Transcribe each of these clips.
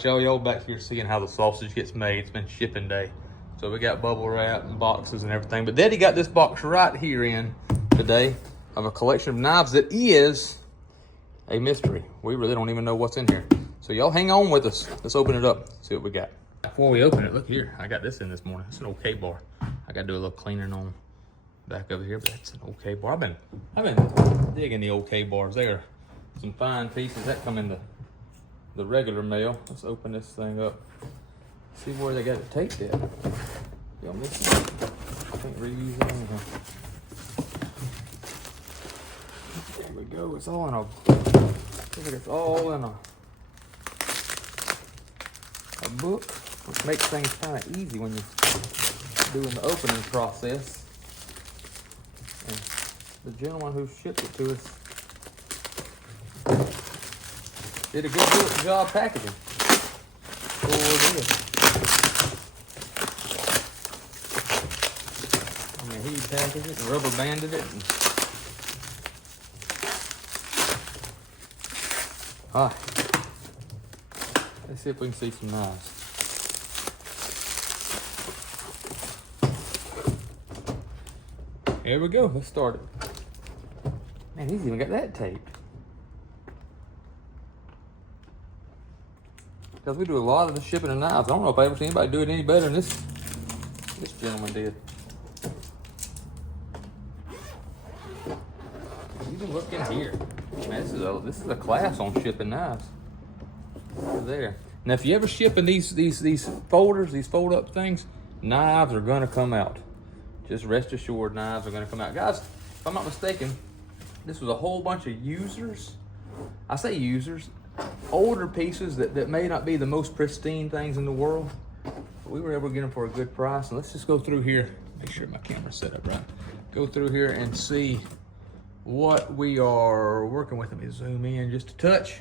Y'all back here seeing how the sausage gets made. It's been shipping day. So we got bubble wrap and boxes and everything. But Daddy got this box right here in today of a collection of knives that is a mystery. We really don't even know what's in here. So y'all hang on with us. Let's open it up, see what we got. Before we open it, look here. I got this in this morning. It's an OK bar. I gotta do a little cleaning on back over here, but that's an OK bar. I've been digging the OK bars. They are some fine pieces that come in the regular mail. Let's open this thing up. See where they got it taped at. Y'all miss it? I can't reuse it anything. There we go. It's all in a. Looks like it's all in a book, which makes things kind of easy when you're doing the opening process. And the gentleman who shipped it to us did a good job packaging. I mean, he packaged it and rubber banded it. And... let's see if we can see some knives. Here we go. Let's start it. Man, he's even got that taped. Because we do a lot of the shipping of knives. I don't know if I ever seen anybody do it any better than this gentleman did. Even look in here. Man, this is a class on shipping knives. Right there. Now, if you ever shipping these folders, these fold up things, knives are gonna come out. Just rest assured, knives are gonna come out. Guys, if I'm not mistaken, this was a whole bunch of users. I say users. Older pieces that may not be the most pristine things in the world, but we were able to get them for a good price. And let's just go through here, make sure my camera's set up right. Go through here and see what we are working with. Let me zoom in just a touch.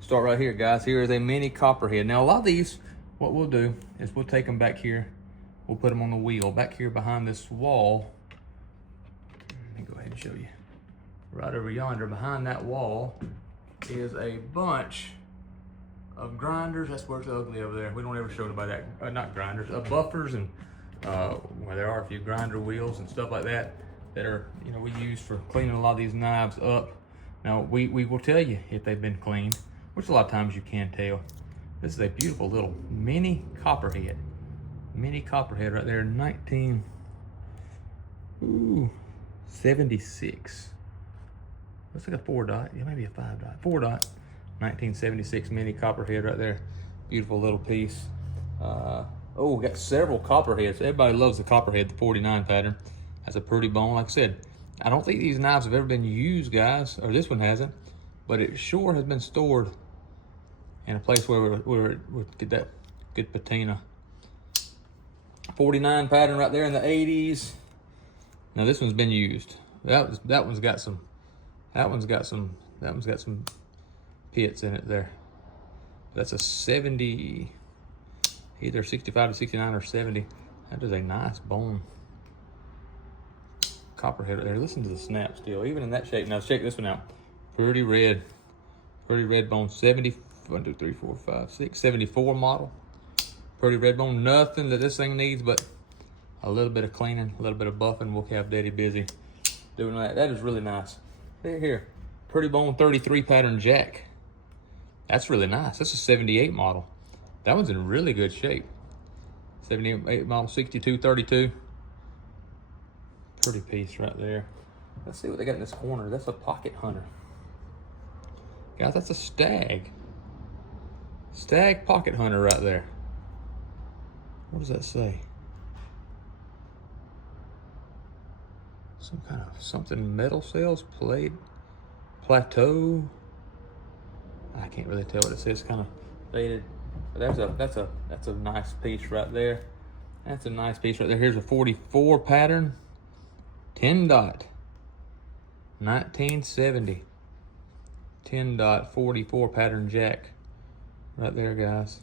Start right here, guys. Here is a mini copperhead. Now, a lot of these, what we'll do is we'll take them back here. We'll put them on the wheel back here behind this wall. Let me go ahead and show you. Right over yonder, behind that wall, is a bunch of grinders. That's where it's ugly over there. We don't ever show nobody that, not grinders, buffers, and where there are a few grinder wheels and stuff like that that are, you know, we use for cleaning a lot of these knives up. Now, we will tell you if they've been cleaned, which a lot of times you can tell. This is a beautiful little mini copperhead. Mini copperhead right there, 1976. Looks like a 4-dot, yeah, maybe a 5-dot. 4-dot, 1976 mini copperhead right there. Beautiful little piece. Oh, we got several copperheads. Everybody loves the copperhead, the 49 pattern. That's a pretty bone. Like I said, I don't think these knives have ever been used, guys, or this one hasn't, but it sure has been stored in a place where we get that good patina. 49 pattern right there in the 80s. Now this one's been used. That one's got some pits in it there. That's a 70, either 65 to 69 or 70. That is a nice bone. Copperhead right there. Listen to the snap still, even in that shape. Now check this one out. Pretty red bone. 70, 1, 2, 3, 4, 5, 6, 74 model. Pretty red bone. Nothing that this thing needs but a little bit of cleaning, a little bit of buffing. We'll have Daddy busy doing that. That is really nice. Here, Pretty Bone 33 pattern jack. That's really nice. That's a 78 model. That one's in really good shape. 78 model, 6232. Pretty piece right there. Let's see what they got in this corner. That's a pocket hunter. Guys, that's a stag. Stag pocket hunter right there. What does that say? Some kind of something metal cells, plateau. I can't really tell what it says. It's kind of faded. But that's a nice piece right there. That's a nice piece right there. Here's a 44 pattern, 10-dot, 1970, 10-dot 44 pattern jack right there, guys.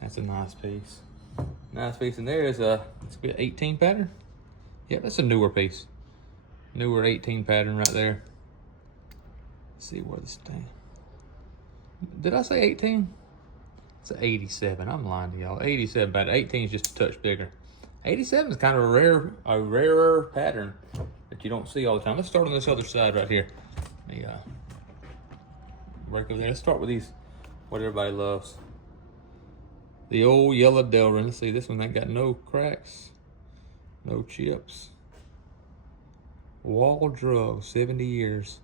That's a nice piece. Nice piece. And there is a, it's an 18 pattern. Yeah, that's a newer piece. Newer 18 pattern right there. Let's see where this thing. Did I say 18? It's an 87. I'm lying to y'all. 87, about 18 is just a touch bigger. 87 is kind of a rarer pattern that you don't see all the time. Let's start on this other side right here. Let me break over there. Let's start with these, what everybody loves. The old yellow Delrin. Let's see, this one ain't got no cracks, no chips. Wall drug, 70 years.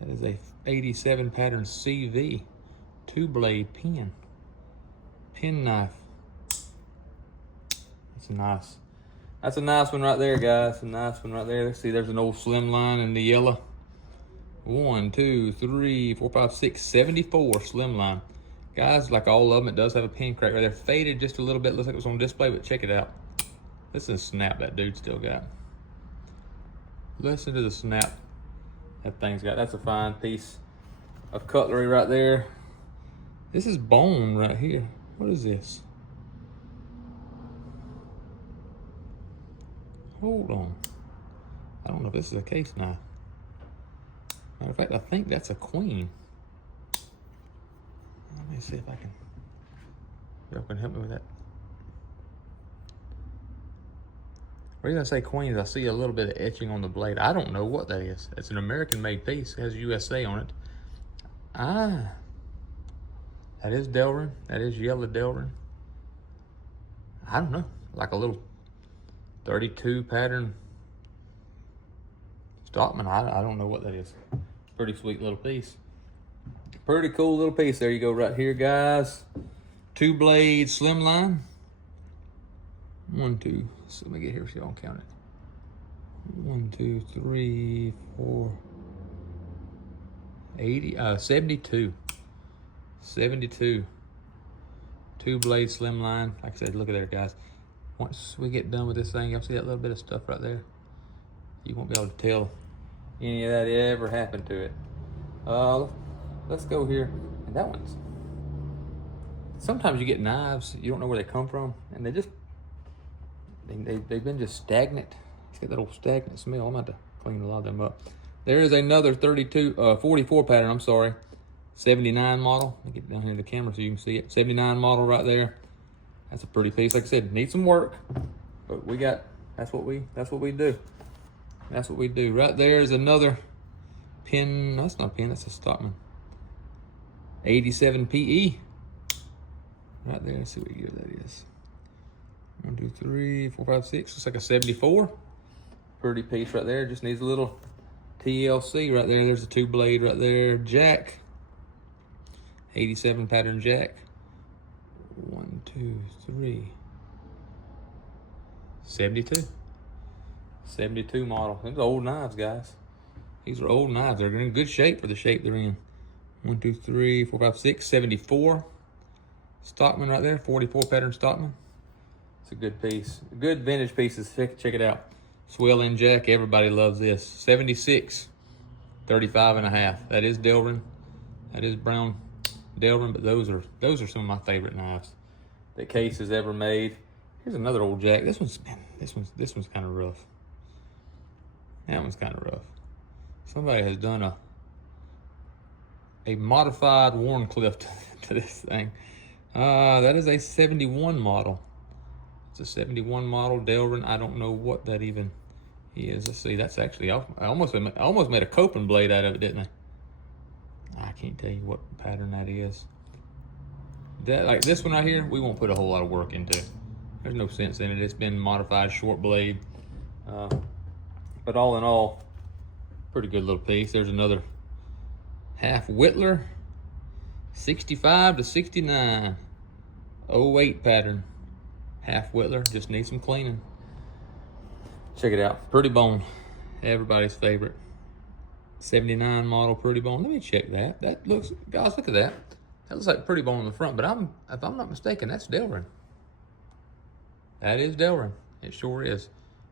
That is a 87 pattern CV. 2-blade pen. Pen knife. That's nice. That's a nice one right there, guys. A nice one right there. Let's see, there's an old Slimline in the yellow. 1, 2, 3, 4, 5, 6, 74 Slimline. Guys, like all of them, it does have a pin crack right there. Faded just a little bit. Looks like it was on display, but check it out. Listen to the snap that dude still got. Listen to the snap that thing's got. That's a fine piece of cutlery right there. This is bone right here. What is this? Hold on. I don't know if this is a case knife. Matter of fact, I think that's a queen. Let me see if I can. Y'all can help me with that. The reason I say queen is I see a little bit of etching on the blade. I don't know what that is. It's an American-made piece. It has USA on it. Ah. That is Delrin. That is yellow Delrin. I don't know. Like a little 32 pattern Stockman. I don't know what that is. Pretty sweet little piece. Pretty cool little piece. There you go right here, guys. 2-blade Slimline. 1, 2. So let me get here so y'all count it. 1, 2, 3, 4. 72. 72. 2-blade Slimline. Like I said, look at there, guys. Once we get done with this thing, y'all see that little bit of stuff right there? You won't be able to tell any of that ever happened to it. Let's go here. And that one's, sometimes you get knives, you don't know where they come from, and they've been just stagnant. It's got that old stagnant smell. I'm about to clean a lot of them up. There is another 44 pattern, I'm sorry. 79 model. Let me get down here to the camera so you can see it. 79 model right there. That's a pretty piece. Like I said, needs some work, but we got, that's what we do. That's what we do. Right there is another pin. No, that's not a pin, that's a Stockman. 87 PE. Right there, let's see what year that is. 1, 2, 3, 4, 5, 6. Looks like a 74. Pretty piece right there. Just needs a little TLC right there. There's a 2-blade right there. Jack. 87 pattern Jack. 1, 2, 3. 72. 72 model. These are old knives, guys. These are old knives. They're in good shape for the shape they're in. 1, 2, 3, 4, 5, 6. 74. Stockman right there. 44 pattern Stockman. It's a good piece. Good vintage pieces. Check it out. Swell Jack. Everybody loves this. 76. 35.5. That is Delrin. That is brown Delrin, but those are some of my favorite knives that Case has ever made. Here's another old Jack. This one's kind of rough. That one's kind of rough. Somebody has done a modified Wharncliffe to this thing. That is a 71 model. It's a 71 model Delrin. I don't know what that even is. Let's see. That's actually, I almost made a coping blade out of it, didn't I? I can't tell you what pattern that is. That, like this one right here, we won't put a whole lot of work into. There's no sense in it. It's been modified short blade. But all in all, pretty good little piece. There's another half Whittler, 65 to 69, 08 pattern. Half Whittler, just needs some cleaning. Check it out, pretty bone. Everybody's favorite. 79 model pretty bone. Let me check that. That looks, guys, look at that. That looks like pretty bone on the front, but if I'm not mistaken, that's Delrin. That is Delrin. It sure is.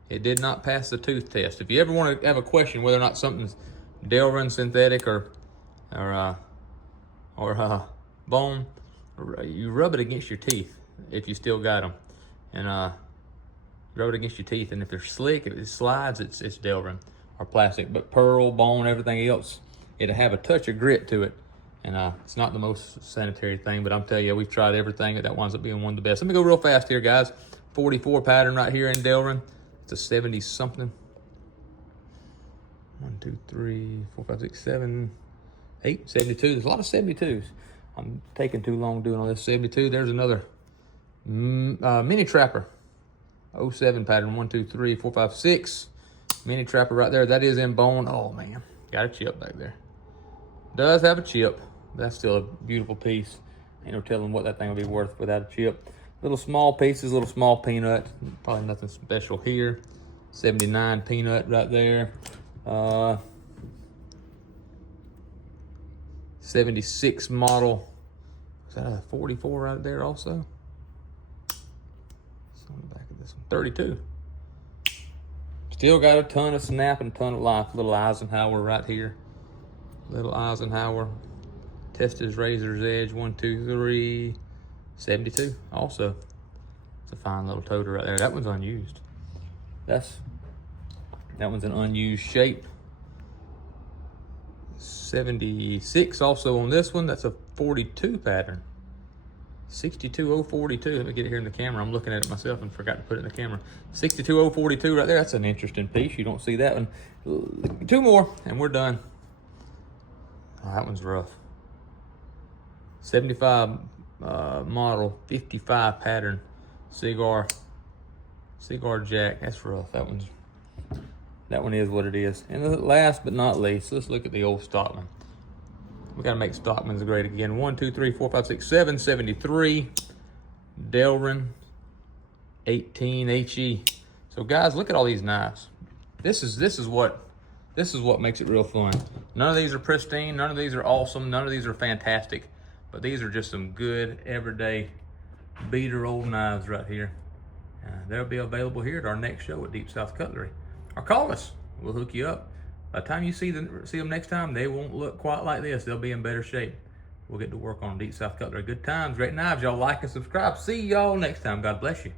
It did not pass the tooth test. If you ever want to have a question whether or not something's Delrin synthetic or bone, you rub it against your teeth if you still got them, and rub it against your teeth. And if they're slick, if it slides, it's Delrin or plastic. But pearl, bone, everything else, it'll have a touch of grit to it, And it's not the most sanitary thing, but I'm telling you, we've tried everything, and that winds up being one of the best. Let me go real fast here, guys. 44 pattern right here in Delrin. It's a 70-something. 1, 2, 3, 4, 5, 6, 7, 8, 72. There's a lot of 72s. I'm taking too long doing all this 72. There's another mini trapper. 07 pattern. 1, 2, 3, 4, 5, 6. Mini trapper right there. That is in bone. Oh, man. Got a chip back there. Does have a chip. That's still a beautiful piece. Ain't no telling what that thing will be worth without a chip. Little small pieces, little small peanut. Probably nothing special here. 79 peanut right there. 76 model. Is that a 44 right there also? It's on the back of this one. 32. Still got a ton of snap and a ton of life. Little Eisenhower right here. Little Eisenhower. Tested razor's edge. 1, 2, 3. 72 also. It's a fine little toter right there. That one's unused. That one's an unused shape. 76 also on this one. That's a 42 pattern. 62042. Let me get it here in the camera. I'm looking at it myself and forgot to put it in the camera. 62042 right there. That's an interesting piece. You don't see that one. 2 more and we're done. Oh, that one's rough. 75 model, 55 pattern, cigar jack. That's rough. That one is what it is. And last but not least, let's look at the old Stockman. We gotta make Stockmans great again. 1, 2, 3, 4, 5, 6, 7, 73. Delrin, 18 HE. So guys, look at all these knives. This is what makes it real fun. None of these are pristine. None of these are awesome. None of these are fantastic. But these are just some good, everyday, beater old knives right here. They'll be available here at our next show at Deep South Cutlery. Or call us. We'll hook you up. By the time you see them next time, they won't look quite like this. They'll be in better shape. We'll get to work on Deep South Cutlery. Good times, great knives. Y'all like and subscribe. See y'all next time. God bless you.